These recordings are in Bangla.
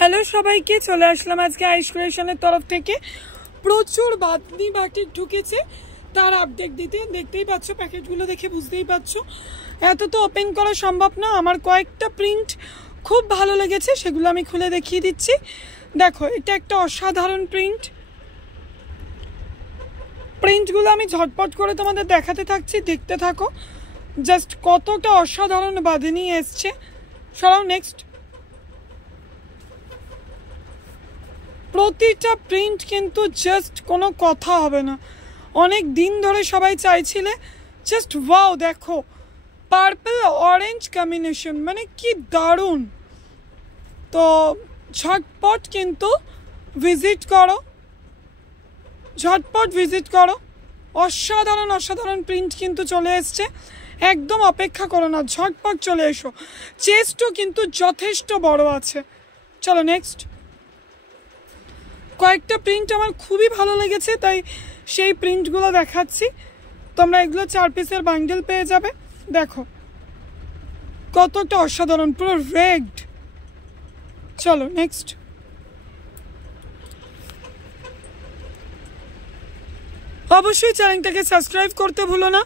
হ্যালো সবাইকে, চলে আসলাম আজকে আইস ক্রিয়েশনের তরফ থেকে। প্রচুর বাদনি বাটিক ঢুকেছে, তার আপডেট দিতে। দেখতেই পাচ্ছ, প্যাকেটগুলো দেখে বুঝতেই পারছো এত তো ওপেন করা সম্ভব না। আমার কয়েকটা প্রিন্ট খুব ভালো লেগেছে, সেগুলো আমি খুলে দেখিয়ে দিচ্ছি। দেখো, এটা একটা অসাধারণ প্রিন্টগুলো আমি ঝটপট করে তোমাদের দেখাতে থাকছি, দেখতে থাকো। জাস্ট কতটা অসাধারণ বাঁধনি এসছে। সরাও নেক্সট। প্রতিটা প্রিন্ট কিন্তু জাস্ট কোনো কথা হবে না, অনেক দিন ধরে সবাই চাইছিলে। জাস্ট ওয়াও, দেখো পার্পল অরেঞ্জ কম্বিনেশন, মানে কি দারুণ। তো ঝটপট কিন্তু ভিজিট করো, অসাধারণ অসাধারণ প্রিন্ট কিন্তু চলে এসছে। একদম অপেক্ষা করো না, ঝটপট চলে এসো। চেস্টও কিন্তু যথেষ্ট বড় আছে। চলো নেক্সট। কয়েকটা প্রিন্ট আমার খুবই ভালো লেগেছে, তাই সেই প্রিন্টগুলো দেখাচ্ছি। তোমরা এগুলো 4 পিসের বান্ডেল পেয়ে যাবে। দেখো কতটা অসাধারণ, পুরো রেড। চলো নেক্সট। অবশ্যই চ্যানেলটাকে সাবস্ক্রাইব করতে ভুলো না,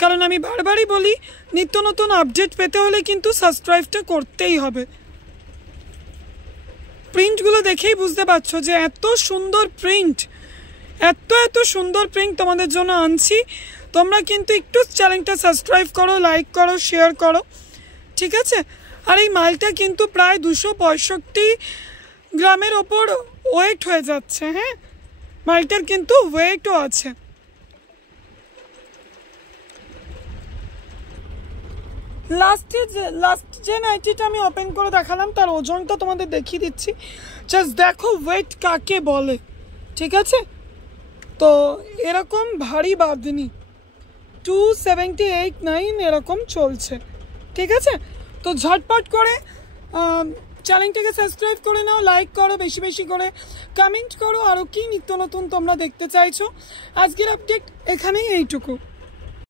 কারণ আমি বারবারই বলি, নিত্য নতুন আপডেট পেতে হলে কিন্তু সাবস্ক্রাইবটা করতেই হবে। প্রিন্টগুলো দেখেই বুঝতে পারছো যে এত সুন্দর প্রিন্ট তোমাদের জন্য আনছি। তোমরা কিন্তু একটু চ্যানেলটা সাবস্ক্রাইব করো, লাইক করো, শেয়ার করো, ঠিক আছে? আর এই মালটা কিন্তু প্রায় 265 গ্রামের ওপর ওয়েট হয়ে যাচ্ছে। হ্যাঁ, মালটার কিন্তু ওয়েটও আছে। লাস্ট যে নাইটিটা আমি ওপেন করে দেখালাম, তার ওজনটা তোমাদের দেখিয়ে দিচ্ছি। জাস্ট দেখো ওয়েট কাকে বলে, ঠিক আছে? তো এরকম ভারী বাঁধনি 278.9 এরকম চলছে, ঠিক আছে? তো ঝটপট করে চ্যানেলটাকে সাবস্ক্রাইব করে নাও, লাইক করো, বেশি বেশি করে কমেন্ট করো, আরও কি নিত্য নতুন তোমরা দেখতে চাইছো। আজকের আপডেট এখানেই এইটুকু।